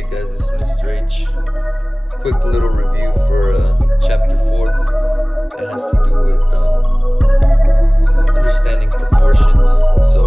Hey guys, it's Mr. H. Quick little review for chapter 4 that has to do with understanding proportions. So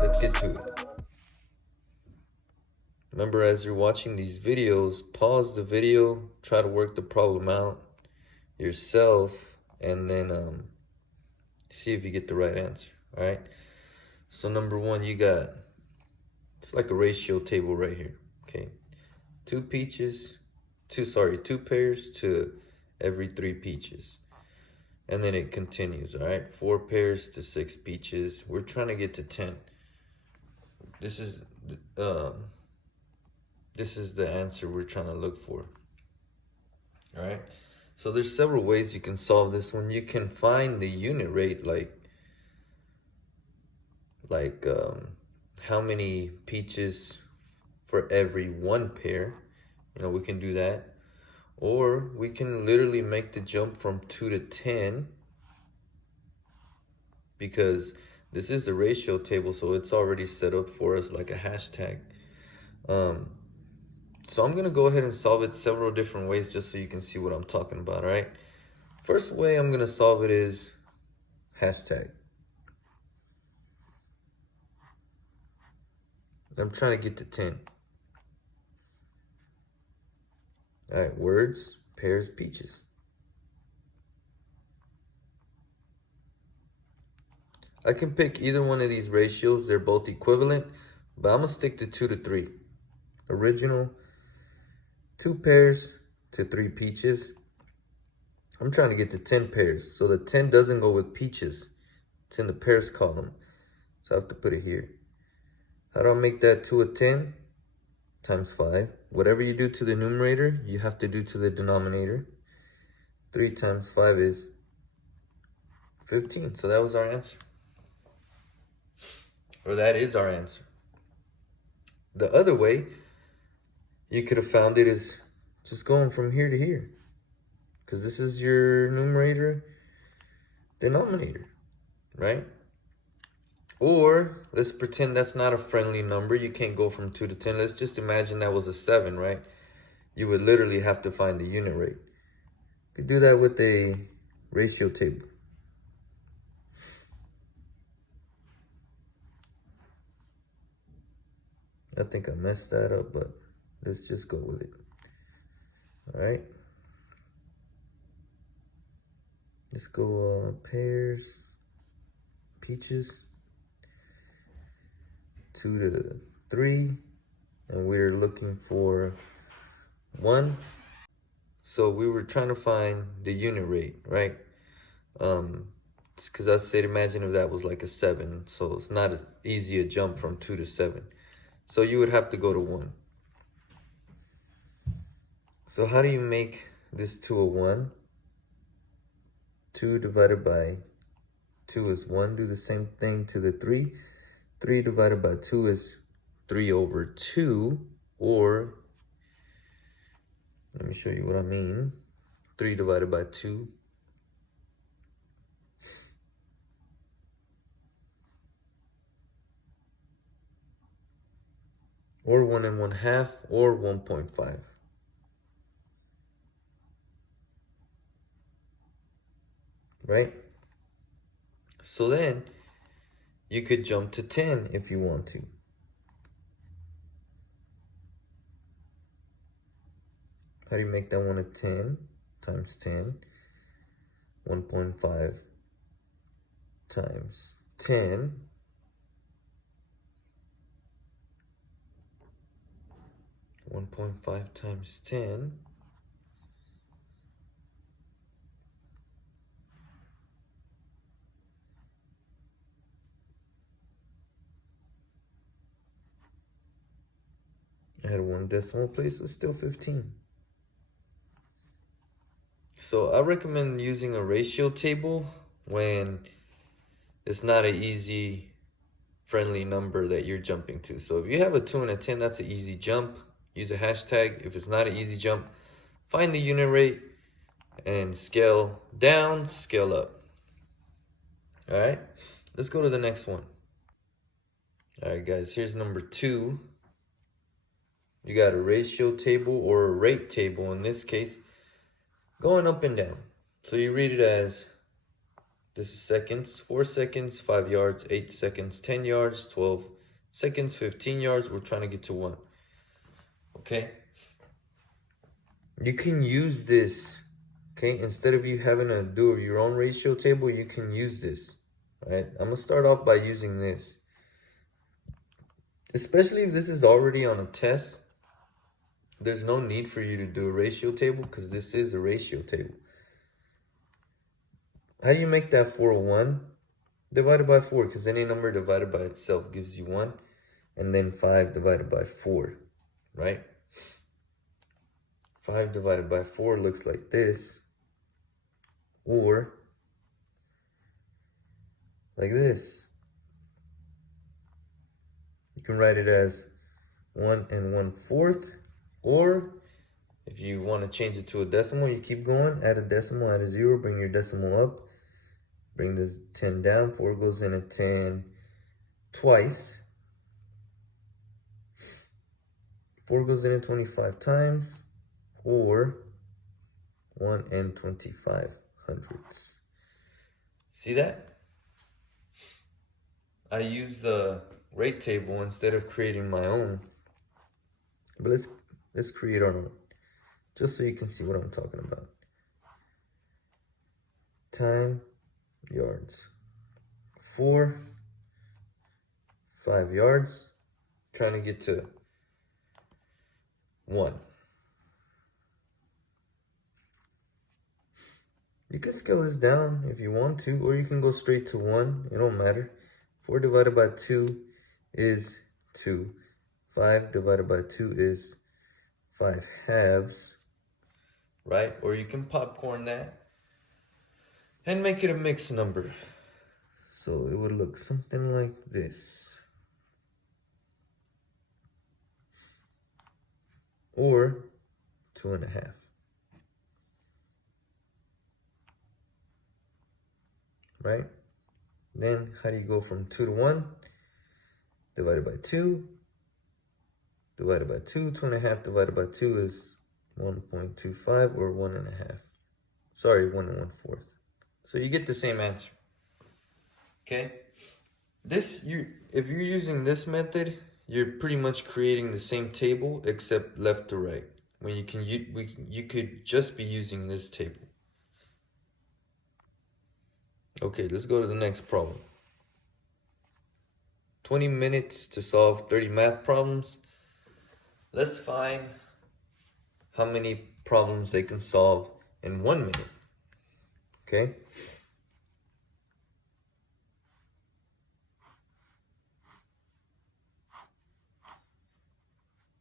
let's get to it. Remember, as you're watching these videos, pause the video, try to work the problem out yourself, and then see if you get the right answer. All right. So number one, it's like a ratio table right here. Okay. Two pairs to every 3 peaches. And then it continues, all right? 4 pairs to 6 peaches. We're trying to get to 10. This is the answer we're trying to look for. All right? So there's several ways you can solve this one. You can find the unit rate, like how many peaches for every 1 pair. We can do that. Or we can literally make the jump from 2 to 10, because this is the ratio table, so it's already set up for us like a hashtag. So I'm going to go ahead and solve it several different ways just so you can see what I'm talking about, all right? First way I'm going to solve it is hashtag. I'm trying to get to 10. All right, words, pairs, peaches. I can pick either one of these ratios. They're both equivalent, but I'm going to stick to 2 to 3. Original, 2 pairs to 3 peaches. I'm trying to get to 10 pairs, so the 10 doesn't go with peaches. It's in the pairs column, so I have to put it here. How do I make that 2 a 10? Times 5. Whatever you do to the numerator, you have to do to the denominator. 3 times 5 is 15. So that was our answer. Or that is our answer. The other way you could have found it is just going from here to here, because this is your numerator, denominator, right? Or let's pretend that's not a friendly number. You can't go from 2 to 10. Let's just imagine that was a 7, right? You would literally have to find the unit rate. You could do that with a ratio table. I think I messed that up, but let's just go with it. All right. Let's go pairs, peaches. 2 to 3, and we're looking for 1. So we were trying to find the unit rate, right? It's because I said imagine if that was like a 7, so it's not as easy a jump from 2 to 7. So you would have to go to 1. So how do you make this to a 1? 2 divided by 2 is 1. Do the same thing to the 3. 3 divided by 2 is 3 over 2, or let me show you what I mean. 3 divided by 2. Or 1 1/2, or 1.5. Right? So then you could jump to 10 if you want to. How do you make that one a 10? Times 10. 1.5 times 10. 1.5 times 10. I had 1 decimal place, so it's still 15. So I recommend using a ratio table when it's not an easy, friendly number that you're jumping to. So if you have a 2 and a 10, that's an easy jump. Use a hashtag. If it's not an easy jump, find the unit rate and scale down, scale up. All right, let's go to the next one. All right, guys, here's number 2. You got a ratio table or a rate table in this case, going up and down. So you read it as, this is seconds, 4 seconds, 5 yards, 8 seconds, 10 yards, 12 seconds, 15 yards. We're trying to get to 1. Okay? You can use this, okay? Instead of you having to do your own ratio table, you can use this, right? I'm gonna start off by using this. Especially if this is already on a test, there's no need for you to do a ratio table because this is a ratio table. How do you make that 401? Divided by 4, because any number divided by itself gives you 1. And then 5 divided by 4, right? 5 divided by 4 looks like this. Or like this. You can write it as 1 1/4. Or if you want to change it to a decimal, you keep going. Add a decimal, add a 0, bring your decimal up. Bring this 10 down. 4 goes in a 10 twice. 4 goes in at 25 times, or 1 25 hundredths. See that? I use the rate table instead of creating my own. But let's create our own, just so you can see what I'm talking about. Time, yards. 4, 5 yards. Trying to get to 1. You can scale this down if you want to, or you can go straight to 1. It don't matter. 4 divided by 2 is 2. 5 divided by 2 is 5 halves, right? Or you can popcorn that and make it a mixed number. So it would look something like this. Or 2 1/2. Right? Then how do you go from 2 to 1? Divided by 2. Divided by 2. 2 1/2 divided by 2 is 1.25 or 1 1/2. Sorry, 1 1/4. So you get the same answer. Okay? If you're using this method, you're pretty much creating the same table except left to right. When you could just be using this table. Okay, let's go to the next problem. 20 minutes to solve 30 math problems. Let's find how many problems they can solve in 1 minute. Okay?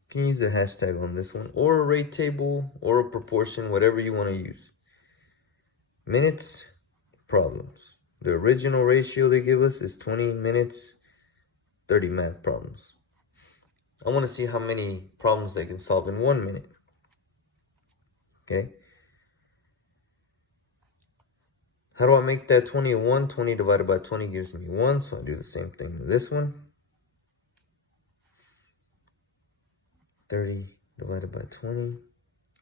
You can use a hashtag on this one, or a rate table, or a proportion, whatever you want to use. Minutes, problems. The original ratio they give us is 20 minutes, 30 math problems. I want to see how many problems they can solve in 1 minute. Okay? How do I make that 20 a 1? 20 divided by 20 gives me 1, so I do the same thing to this one. 30 divided by 20,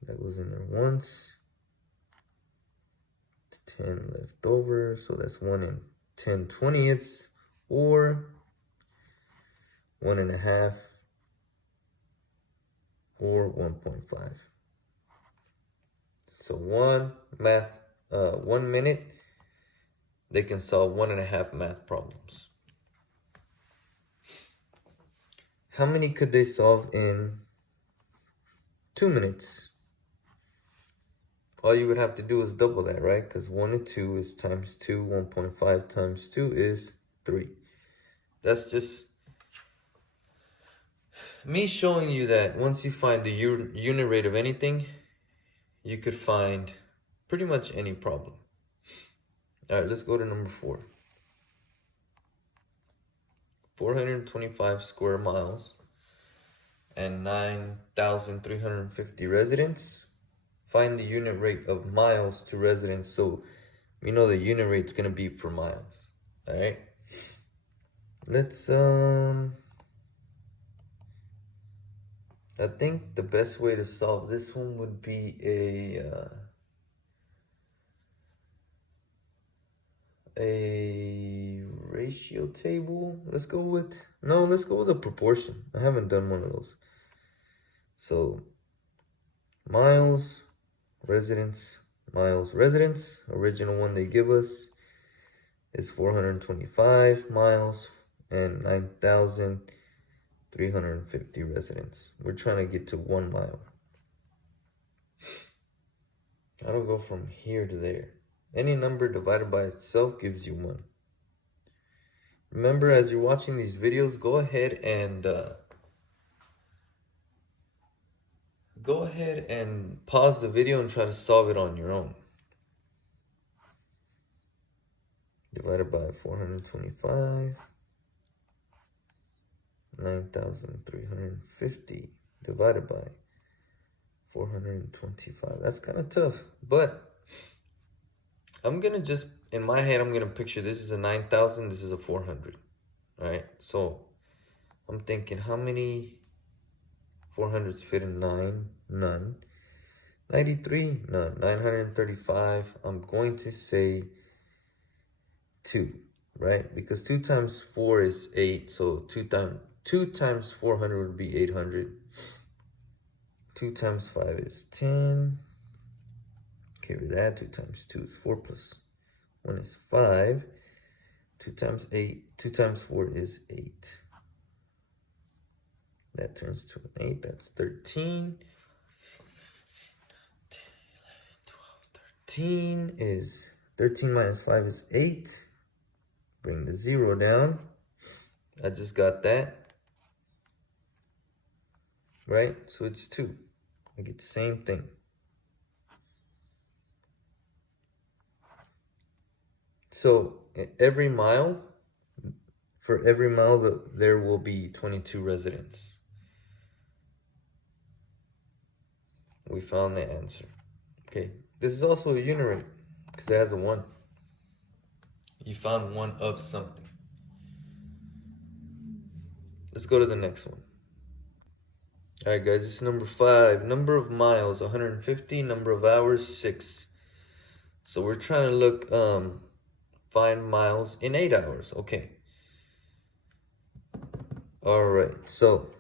that goes in there once. 10 left over, so that's 1 10/20ths, or 1 1/2, or 1.5. So 1 minute, they can solve 1 1/2 math problems. How many could they solve in 2 minutes? All you would have to do is double that, right? Because 1 and 2 is times 2. 1.5 times 2 is 3. That's just me showing you that once you find the unit rate of anything, you could find pretty much any problem. All right, let's go to number 4. 425 square miles and 9,350 residents. Find the unit rate of miles to residents. So we know the unit rate's gonna be for miles. All right. Let's I think the best way to solve this one would be a ratio table. Let's go with a proportion. I haven't done one of those. So miles, residents, original one they give us is 425 miles and 9,350 residents. We're trying to get to 1 mile. I don't go from here to there. Any number divided by itself gives you 1. Remember, as you're watching these videos, go ahead and pause the video and try to solve it on your own. Divided by 425, 9,350 divided by 425. That's kind of tough, but I'm gonna just, in my head, I'm gonna picture this is a 9,000, this is a 400. All right, so I'm thinking, how many 400s fit in 9? None. 93? None. 935, I'm going to say 2, right? Because 2 times 4 is 8, so 2 times 400 would be 800. 2 times 5 is 10. Okay, with that, 2 times 2 is 4 plus 1 is 5. 2 times 4 is 8. That turns to an 8, that's 13. 13 is, 13 minus 5 is 8. Bring the 0 down. I just got that. Right? So it's 2. I get the same thing. So every mile, for every mile, there will be 22 residents. We found the answer. Okay, this is also a unit rate because it has a 1. You found 1 of something. Let's go to the next one. All right, guys, this is number 5. Number of miles, 150. Number of hours, 6. So we're trying to look, find miles in 8 hours. Okay. All right, so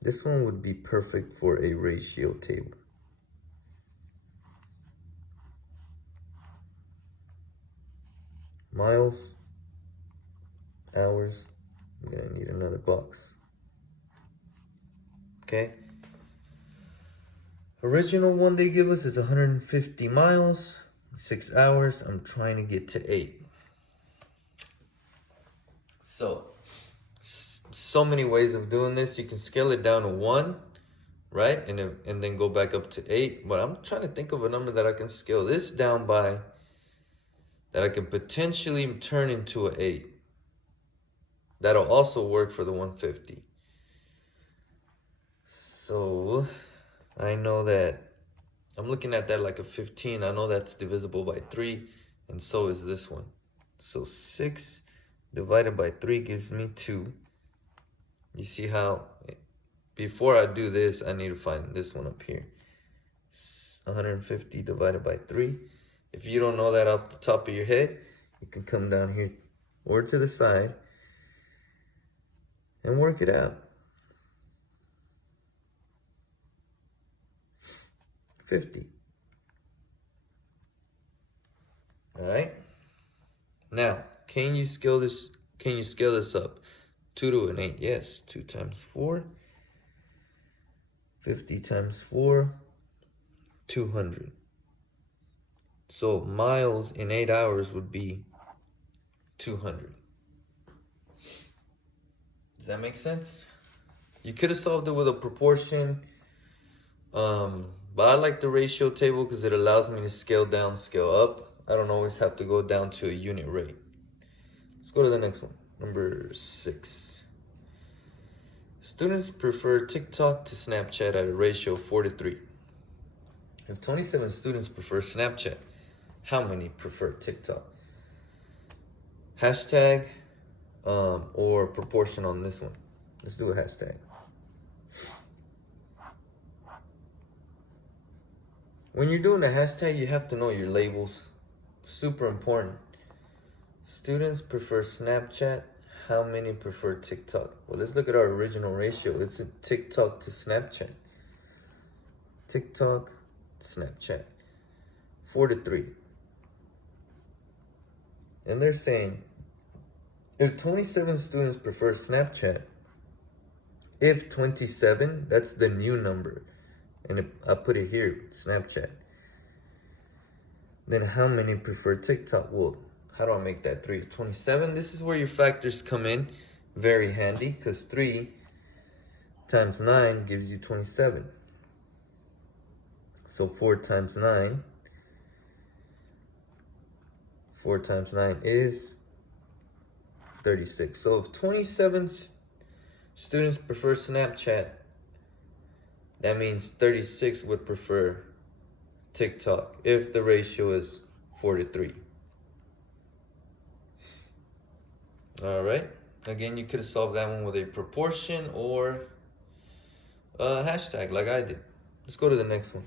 this one would be perfect for a ratio table. Miles, hours, I'm gonna need another box. Okay. Original one they give us is 150 miles, 6 hours. I'm trying to get to 8. So many ways of doing this. You can scale it down to 1, right? And then go back up to 8. But I'm trying to think of a number that I can scale this down by, that I can potentially turn into an 8. That'll also work for the 150. So I know that I'm looking at that like a 15. I know that's divisible by 3, and so is this one. So 6 divided by 3 gives me 2. You see how, before I do this, I need to find this one up here. 150 divided by 3. If you don't know that off the top of your head, you can come down here or to the side and work it out. 50. All right. Now, can you scale this? Can you scale this up? 2 to an 8. Yes. 2 times 4. 50 times 4. 200. So miles in 8 hours would be 200. Does that make sense? You could have solved it with a proportion. But I like the ratio table because it allows me to scale down, scale up. I don't always have to go down to a unit rate. Let's go to the next one. Number 6. Students prefer TikTok to Snapchat at a ratio of 4 to 3. If 27 students prefer Snapchat, how many prefer TikTok? Hashtag or proportion on this one. Let's do a hashtag. When you're doing a hashtag, you have to know your labels. Super important. Students prefer Snapchat. How many prefer TikTok? Well, let's look at our original ratio. It's a TikTok to Snapchat. TikTok, Snapchat. 4-3. And they're saying, if 27 students prefer Snapchat, if 27, that's the new number. And I put it here, Snapchat. Then how many prefer TikTok? Well, how do I make that 3? 27, this is where your factors come in. Very handy, because 3 times 9 gives you 27. So 4 times 9. 4 times 9 is 36. So if 27 students prefer Snapchat, that means 36 would prefer TikTok if the ratio is 4-3. All right. Again, you could have solved that one with a proportion or a hashtag like I did. Let's go to the next one.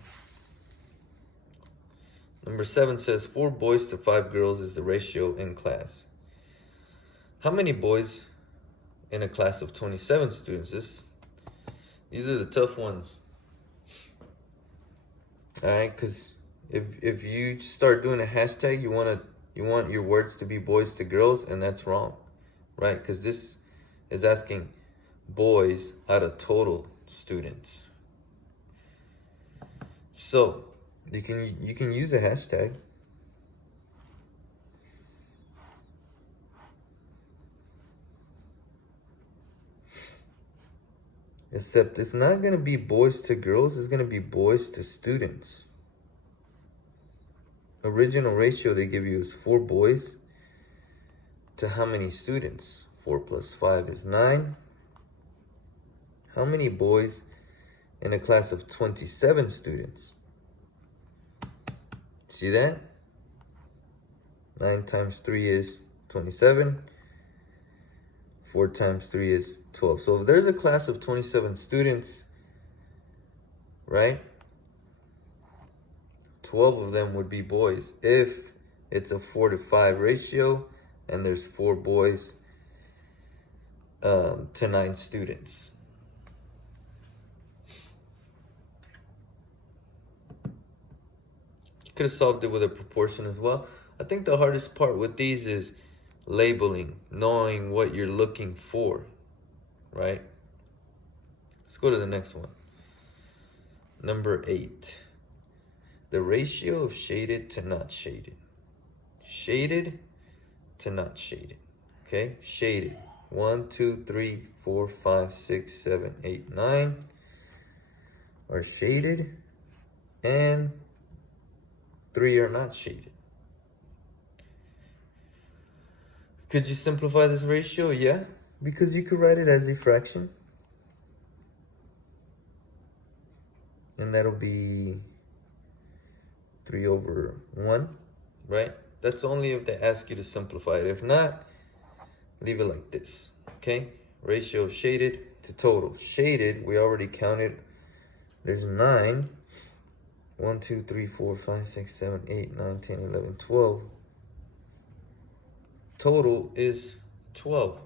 Number 7 says 4 boys to 5 girls is the ratio in class. How many boys in a class of 27 students? These are the tough ones. All right, because if you start doing a hashtag, you want your words to be boys to girls, and that's wrong, right? Because this is asking boys out of total students. So you can use a hashtag. Except it's not going to be boys to girls, it's going to be boys to students. Original ratio they give you is 4 boys to how many students? 4 plus 5 is 9. How many boys in a class of 27 students? See that? 9 times 3 is 27. 4 times 3 is 12. So if there's a class of 27 students, right? 12 of them would be boys if it's a 4-to-5 ratio and there's 4 boys to 9 students. You could have solved it with a proportion as well. I think the hardest part with these is labeling, knowing what you're looking for, right? Let's go to the next one. Number 8. The ratio of shaded to not shaded. Shaded to not shaded. Okay, shaded. 1, 2, 3, 4, 5, 6, 7, 8, 9 are shaded, and 3 are not shaded. Could you simplify this ratio? Yeah, because you could write it as a fraction. And that'll be 3/1, right? That's only if they ask you to simplify it. If not, leave it like this, okay? Ratio of shaded to total. Shaded, we already counted. There's 9. 1, 2, 3, 4, 5, 6, 7, 8, 9, 10, 11, 12. Total is 12.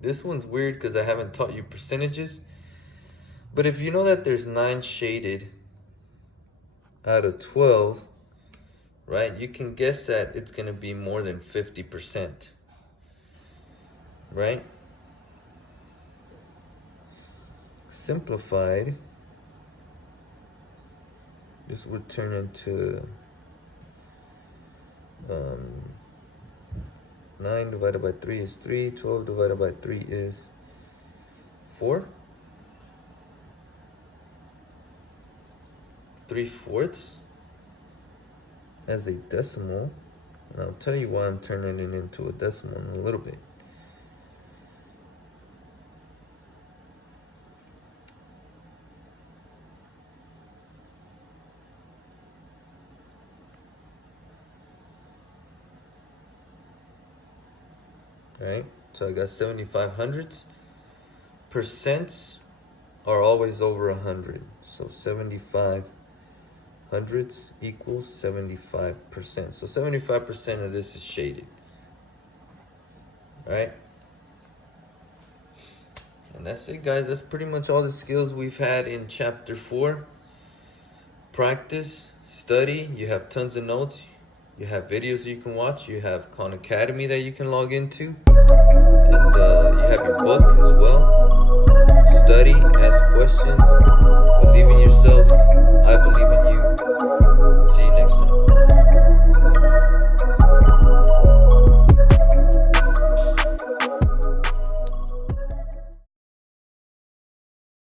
This one's weird because I haven't taught you percentages. But if you know that there's 9 shaded out of 12, right, you can guess that it's going to be more than 50%, right? Simplified, this would turn into 9 divided by 3 is 3. 12 divided by 3 is 4. 3/4 as a decimal. And I'll tell you why I'm turning it into a decimal in a little bit. Right? So I got 75 hundredths. Percents are always over 100. So 75 hundredths equals 75%. So 75% of this is shaded. Right? And that's it, guys. That's pretty much all the skills we've had in chapter 4. Practice, study. You have tons of notes. You have videos you can watch. You have Khan Academy that you can log into. And you have your book as well. Study, ask questions, believe in yourself.